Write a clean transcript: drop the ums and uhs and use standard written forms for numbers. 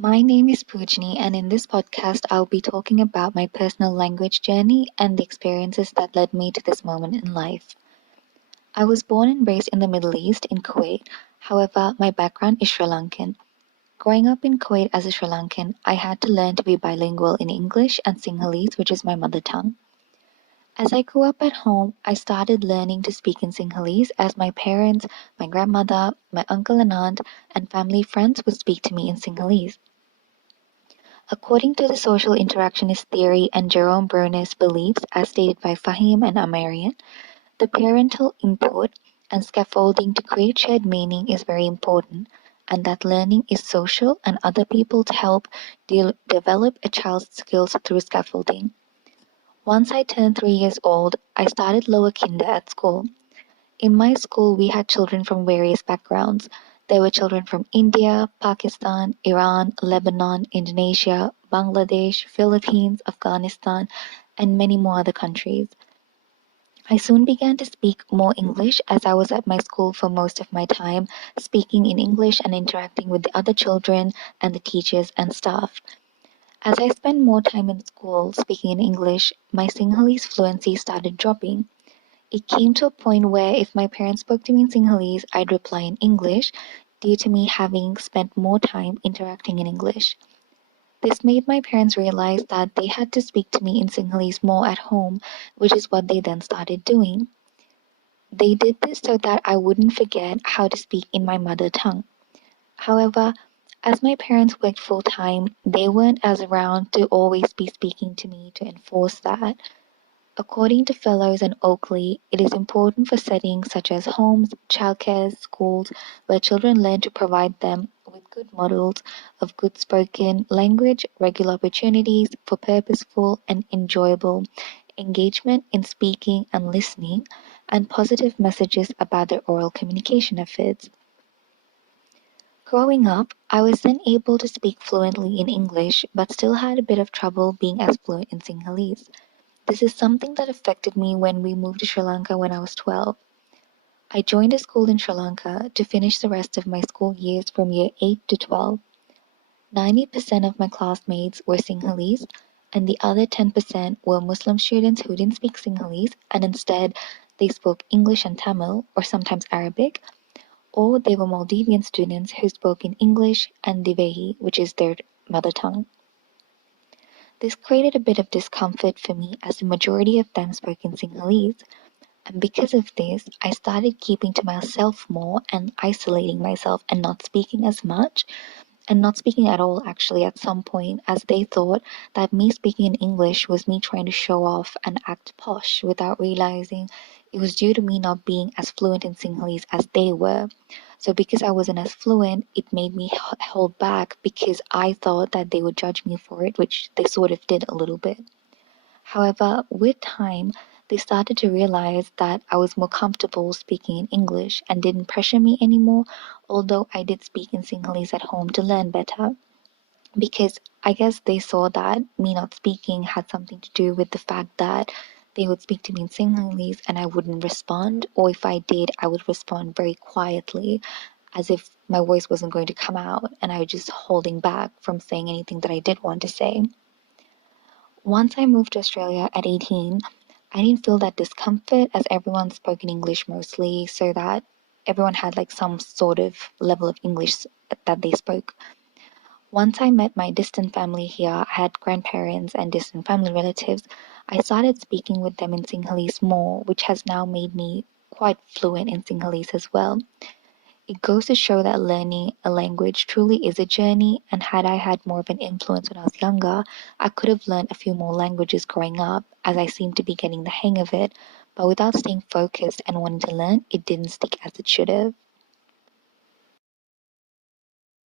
My name is Pujni, and in this podcast, I'll be talking about my personal language journey and the experiences that led me to this moment in life. I was born and raised in the Middle East in Kuwait. However, my background is Sri Lankan. Growing up in Kuwait as a Sri Lankan, I had to learn to be bilingual in English and Sinhalese, which is my mother tongue. As I grew up at home, I started learning to speak in Sinhalese as my parents, my grandmother, my uncle and aunt, and family friends would speak to me in Sinhalese. According to the social interactionist theory and Jerome Bruner's beliefs, as stated by Fahim and Amarian, the parental input and scaffolding to create shared meaning is very important, and that learning is social and other people to help develop a child's skills through scaffolding. Once I turned 3 years old, I started lower kinder at school. In my school, we had children from various backgrounds. There were children from India, Pakistan, Iran, Lebanon, Indonesia, Bangladesh, Philippines, Afghanistan, and many more other countries. I soon began to speak more English as I was at my school for most of my time, speaking in English and interacting with the other children and the teachers and staff. As I spent more time in school speaking in English, my Sinhalese fluency started dropping. It came to a point where if my parents spoke to me in Sinhalese, I'd reply in English due to me having spent more time interacting in English. This made my parents realize that they had to speak to me in Sinhalese more at home, which is what they then started doing. They did this so that I wouldn't forget how to speak in my mother tongue. However, as my parents worked full time, they weren't as around to always be speaking to me to enforce that. According to fellows in Oakley, it is important for settings such as homes, childcare, schools, where children learn to provide them with good models of good spoken language, regular opportunities for purposeful and enjoyable engagement in speaking and listening, and positive messages about their oral communication efforts. Growing up, I was then able to speak fluently in English, but still had a bit of trouble being as fluent in Sinhalese. This is something that affected me when we moved to Sri Lanka when I was 12. I joined a school in Sri Lanka to finish the rest of my school years from year 8 to 12. 90% of my classmates were Sinhalese, and the other 10% were Muslim students who didn't speak Sinhalese and instead they spoke English and Tamil, or sometimes Arabic, or they were Maldivian students who spoke in English and Divehi, which is their mother tongue. This created a bit of discomfort for me as the majority of them spoke in Sinhalese, and because of this, I started keeping to myself more and isolating myself and not speaking as much, and not speaking at all actually at some point, as they thought that me speaking in English was me trying to show off and act posh without realizing it was due to me not being as fluent in Sinhalese as they were. So because I wasn't as fluent, it made me hold back because I thought that they would judge me for it, which they sort of did a little bit. However, with time, they started to realize that I was more comfortable speaking in English and didn't pressure me anymore, although I did speak in Sinhalese at home to learn better. Because I guess they saw that me not speaking had something to do with the fact that they would speak to me in Sinhalese and I wouldn't respond, or if I did, I would respond very quietly, as if my voice wasn't going to come out and I was just holding back from saying anything that I did want to say. Once I moved to Australia at 18, I didn't feel that discomfort as everyone spoke in English mostly, so that everyone had like some sort of level of English that they spoke. Once I met my distant family here, I had grandparents and distant family relatives. I started speaking with them in Sinhalese more, which has now made me quite fluent in Sinhalese as well. It goes to show that learning a language truly is a journey, and had I had more of an influence when I was younger, I could have learned a few more languages growing up, as I seemed to be getting the hang of it, but without staying focused and wanting to learn, it didn't stick as it should have.